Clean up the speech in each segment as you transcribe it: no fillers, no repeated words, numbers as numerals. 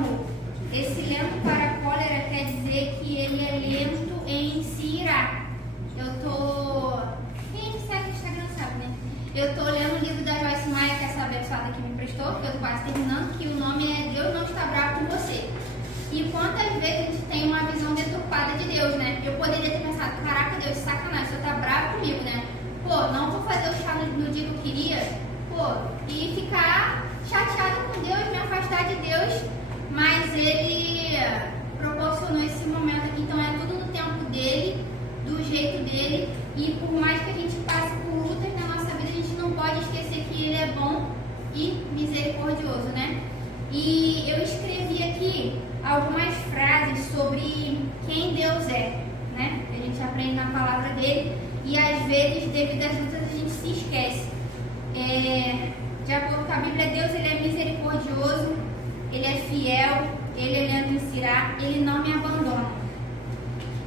amor. Esse lento para a cólera quer dizer que ele é lento em se irar. Quem me segue no Instagram sabe, né? Eu tô lendo o livro da Joyce Meyer, que é essa abençoada que me emprestou, que eu tô quase terminando, que o nome é Deus Não Está Bravo com Você. E quantas vezes a gente tem uma visão deturpada de Deus, né? Eu poderia ter pensado, caraca, Deus, sacanagem, o senhor tá bravo comigo, né? Pô, não vou fazer o chá no dia que eu queria, e ficar chateado com Deus, me afastar de Deus, mas ele proporcionou esse momento aqui, então é tudo no tempo dele, do jeito dele, e por mais que a gente passe por lutas na nossa vida, a gente não pode esquecer que ele é bom e misericordioso, né? E eu escrevi aqui algumas frases sobre quem Deus é, né? A gente aprende na palavra dele e às vezes, devido às lutas, a gente se esquece. De acordo com a Bíblia, Deus ele é misericordioso, ele é fiel, ele é lento em se irar, ele não me abandona.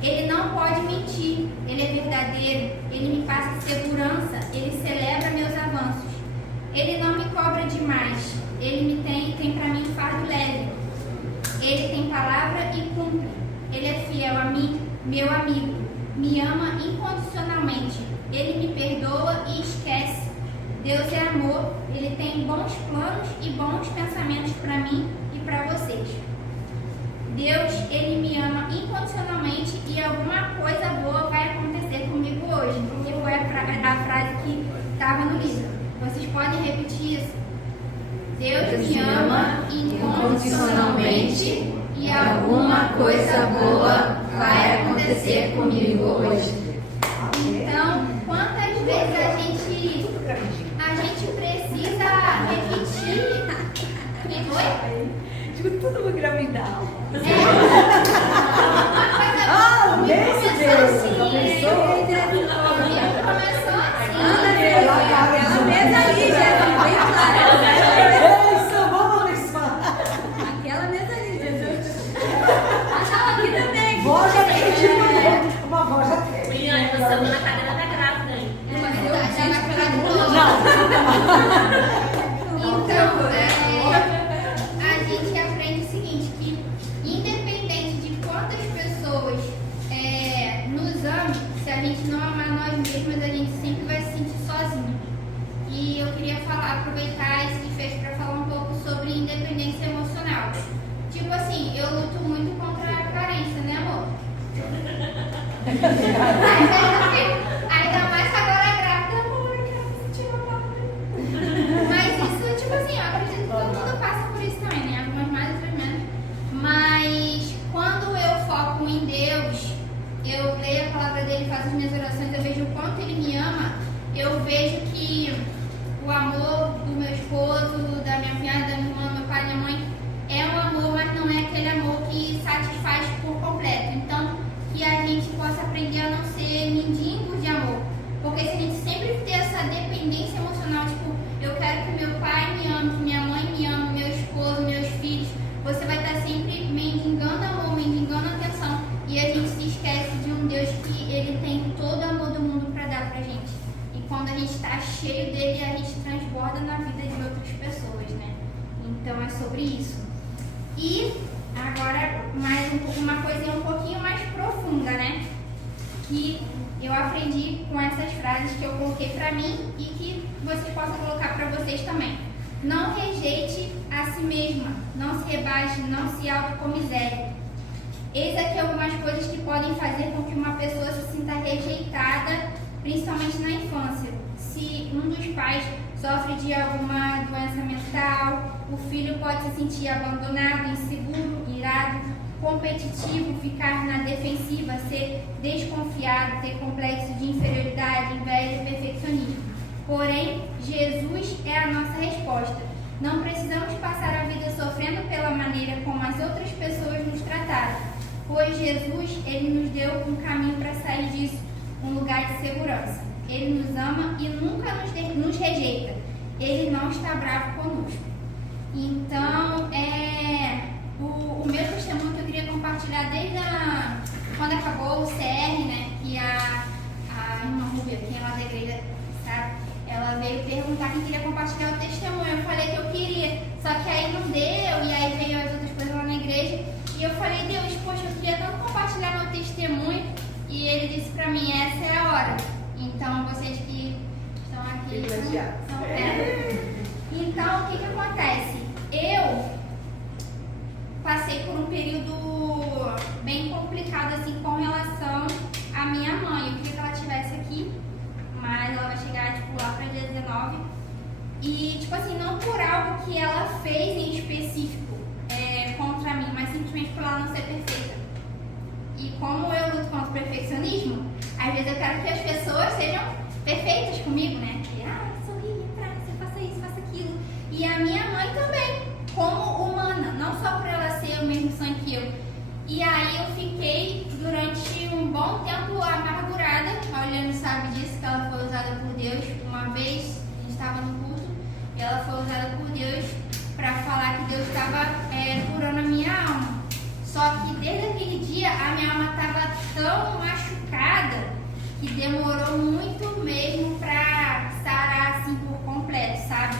Ele não pode mentir, ele é verdadeiro, ele me passa segurança, ele celebra meus avanços. Ele não me cobra demais, ele tem para mim um fardo leve. Ele tem palavra e cumpre. Ele é fiel a mim, meu amigo, me ama incondicionalmente. Ele me perdoa e esquece. Deus é amor, ele tem bons planos e bons pensamentos para mim e para vocês. Deus, ele me ama incondicionalmente e alguma coisa boa vai acontecer comigo hoje, porque foi a frase que estava no livro. Vocês podem repetir isso? Deus me ama incondicionalmente e alguma coisa boa vai acontecer comigo hoje. Então, quantas vezes a gente precisa repetir? Quem foi? Digo tudo no gravidal. Desse Deus, começou assim. Aquela mesa ali, Jesus, bem clara. Isso, vamos abençoar. Aquela mesa ali, Jesus. Aquela aqui também. Vó já tem, uma vó já tem. Menina, você tá na cadeira da grávida aí. Então, a gente aprende o seguinte, que independente de quantas pessoas nos amem, se a gente não amar nós mesmos, a gente sempre vai se sentir sozinho. E eu queria aproveitar esse desfecho para falar um pouco sobre independência emocional. Tipo assim, eu luto muito contra a carência, né, amor? Ainda mais agora grávida, amor, eu quero sentir uma palavra. Mas isso, tipo assim, eu acredito que todo mundo passa por isso também, né? Algumas mais, outras menos. Mas quando eu foco em Deus, eu leio a palavra dele, faço as minhas orações, eu vejo o quanto ele me ama, eu vejo que o amor do meu esposo, da minha cunhada, da minha irmã, do meu pai, da minha mãe, é um amor, mas não é aquele amor que satisfaz por completo. Então, que a gente possa aprender a não ser mendigos de amor. Porque se a gente sempre ter essa dependência emocional, tipo, eu quero que meu pai me ame, que minha mãe me ame, meu esposo, meus filhos, você vai estar sempre mendigando amor, mendigando atenção. E a gente se esquece de um Deus que ele tem todo o amor do mundo para dar pra gente. E quando a gente está cheio dele, a gente transborda na vida de outras pessoas, né? Então é sobre isso. E agora mais uma coisinha um pouquinho mais profunda, né? Que eu aprendi com essas frases que eu coloquei pra mim e que vocês possam colocar pra vocês também. Não rejeite a si mesma, não se rebaixe, não se autocomisere. Eis aqui algumas coisas que podem fazer com que uma pessoa se sinta rejeitada, principalmente na infância. Se um dos pais sofre de alguma doença mental, o filho pode se sentir abandonado, inseguro, irado, competitivo, ficar na defensiva, ser desconfiado, ter complexo de inferioridade, inveja e perfeccionismo. Porém, Jesus é a nossa resposta. Não precisamos passar a vida sofrendo pela maneira como as outras pessoas nos trataram, pois Jesus, ele nos deu um caminho para sair disso, um lugar de segurança. Ele nos ama e nunca nos rejeita. Ele não está bravo conosco. Então, o meu testemunho que eu queria compartilhar desde quando acabou o CR, né, que a irmã Rúbia, quem é lá da igreja, sabe, ela veio perguntar quem queria compartilhar o testemunho. Eu falei que eu queria, só que aí não deu, e aí veio as outras coisas, ela agora. Então, vocês que estão aqui são perto. Então, o que acontece? Eu passei por um período bem complicado assim com relação à minha mãe. Eu queria que ela estivesse aqui, mas ela vai chegar tipo, lá para dia 19. E, tipo assim, não por algo que ela fez em específico contra mim, mas simplesmente por ela não ser perfeita. E como eu luto contra o perfeccionismo, às vezes eu quero que as pessoas sejam perfeitas comigo, né? Que, sorri, faça isso, faça aquilo. E a minha mãe também, como humana, não só por ela ser o mesmo sangue que eu. E aí eu fiquei durante um bom tempo amargurada. A Oliane sabe disso, que ela foi usada por Deus. Uma vez a gente estava no culto e ela foi usada por Deus para falar que Deus estava curando a minha alma. Só que desde aquele dia a minha alma estava tão machucada que demorou muito mesmo para sarar assim por completo, sabe?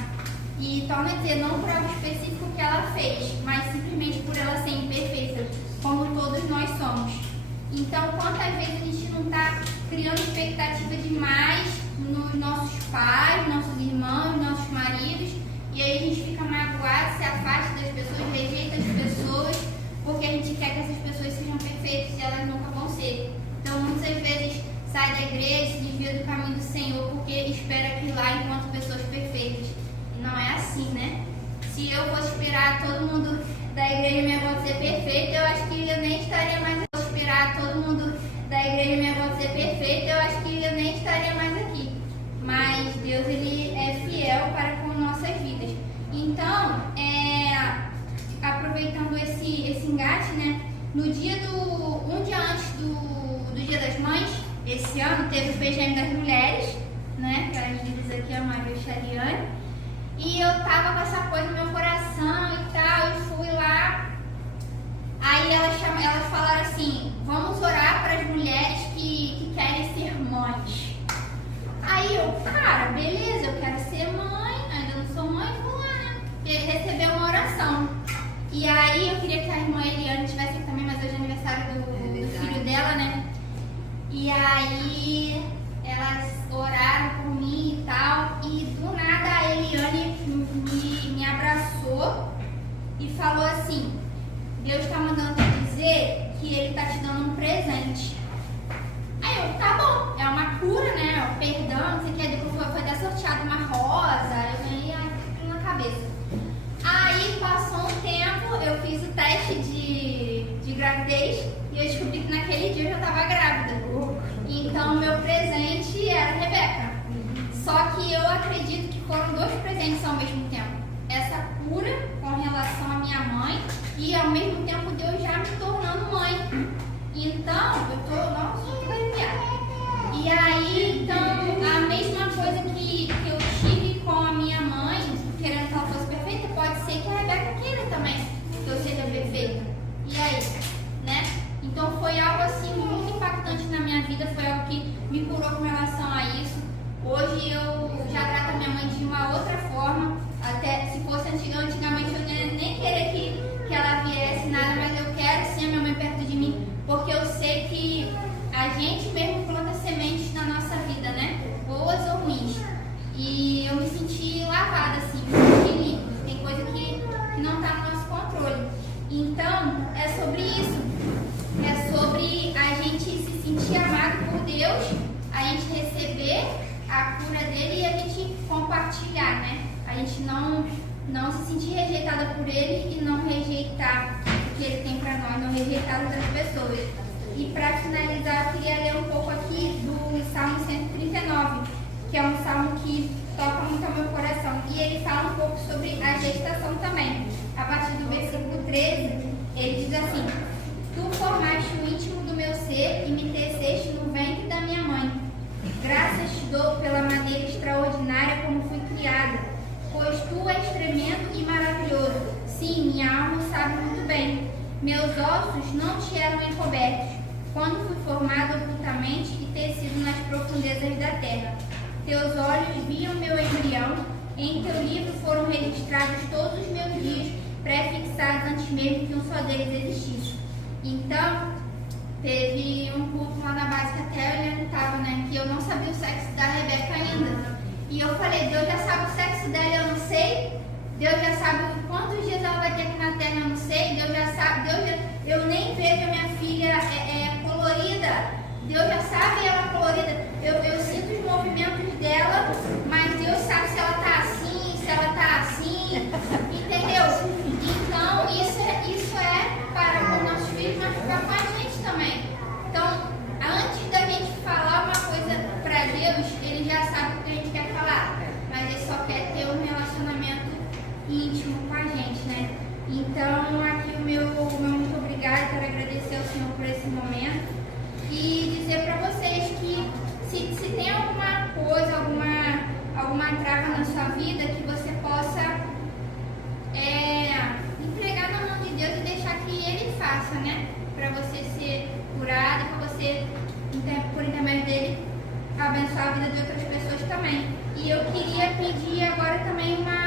E torna a dizer, não por algo específico que ela fez, mas simplesmente por ela ser imperfeita, como todos nós somos. Então, quantas vezes a gente não está criando expectativa demais nos nossos pais, nossos irmãos, nossos maridos, e aí a gente fica magoado, se afasta das pessoas, rejeita as pessoas, porque a gente quer que essas pessoas sejam perfeitas e elas nunca vão ser. Então, muitas vezes sai da igreja, se desvia do caminho do Senhor, porque espera que lá encontre pessoas perfeitas. E não é assim, né? Se eu fosse esperar todo mundo da igreja minha avó ser perfeita, eu acho que eu nem estaria mais aqui. Se eu esperar todo mundo da igreja minha avó ser perfeita, eu acho que eu nem estaria mais aqui. Mas Deus, Ele é fiel para com nossas vidas. Então, aproveitando esse engate, né? No dia um dia antes do Dia das Mães, esse ano, teve o PGM das Mulheres, né? Que elas dizem aqui, a Maria Chariane. E eu tava com essa coisa no meu coração e tal, eu fui lá. Aí elas falaram assim, vamos orar para as mulheres que querem ser mães. Aí eu, cara, beleza, eu quero ser mãe, ainda não sou mãe, vou lá, né? E receber uma oração. E aí eu queria que a irmã Eliane estivesse aqui também, mas hoje é aniversário do filho dela, né? E aí elas oraram por mim e tal, e do nada a Eliane me abraçou e falou assim, Deus está mandando te dizer que Ele está te dando um presente. Aí eu, tá bom, é uma cura, né? O perdão, não sei o que, depois foi até sorteado uma rosa, eu ganhei aquilo na cabeça. Aí passou um tempo, eu fiz o teste de gravidez e eu descobri que naquele dia eu já estava grávida. Então meu presente era a Rebeca. Só que eu acredito que foram 2 presentes ao mesmo tempo. Essa cura com relação à minha mãe e ao mesmo tempo Deus já me tornando mãe. Então, nossa, eu tô arrepiada. E aí, então, a mesma coisa que eu tive com a minha mãe, querendo que ela fosse perfeita, pode ser que a Rebeca queira também que eu seja perfeita. E aí, né? Então foi algo assim muito impactante na minha vida, foi algo que me curou com relação a isso. Hoje eu já trato a minha mãe de uma outra forma, até se fosse antigamente eu nem querer que ela viesse nada, mas eu quero sim a minha mãe perto de mim, porque eu sei que a gente mesmo planta sementes na nossa vida, né? Boas ou ruins. E eu me senti lavada, assim, me senti limpa. Tem coisa que não está no nosso controle. Então, é sobre isso. É sobre a gente se sentir amado por Deus, a gente receber a cura dele e a gente compartilhar, né? A gente não se sentir rejeitada por ele e não rejeitar o que ele tem para nós, não rejeitar outras pessoas. E para finalizar, eu queria ler um pouco aqui do Salmo 139, que é um salmo que toca muito ao meu coração. E ele fala um pouco sobre a gestação também. A partir do versículo 13, ele diz assim: Tu formaste o íntimo do meu ser e me teceste no ventre da minha mãe. Graças te dou pela maneira extraordinária como fui criada, pois tu és tremendo e maravilhoso. Sim, minha alma sabe muito bem. Meus ossos não te eram encobertos, quando fui formado ocultamente e tecido nas profundezas da terra. Teus olhos viam meu embrião, em teu livro foram registrados todos os meus dias, pré-fixados antes mesmo que um só deles existisse. Então, teve um culto lá na base que até a Eliane estava, né? Que eu não sabia o sexo da Rebeca ainda. E eu falei, Deus já sabe o sexo dela, eu não sei. Deus já sabe quantos dias ela vai ter aqui na terra, eu não sei. Deus já sabe, eu nem vejo a minha filha colorida. Deus já sabe ela colorida. Eu sinto os movimentos dela, mas Deus sabe se ela tá assim, se ela tá assim, entendeu? Então, isso é para os nossos filhos, mas para com a gente também. Então, antes da gente falar uma coisa para Deus, Ele já sabe o que a gente quer falar, mas Ele só quer ter um relacionamento íntimo com a gente, né? Então, aqui o meu muito obrigado, quero agradecer ao Senhor por esse momento e dizer para vocês que se tem alguma coisa, alguma trava na sua vida, que você possa entregar na mão de Deus e deixar que Ele faça, né? Para você ser curado, para você, por intermédio dele, abençoar a vida de outras pessoas também. E eu queria pedir agora também uma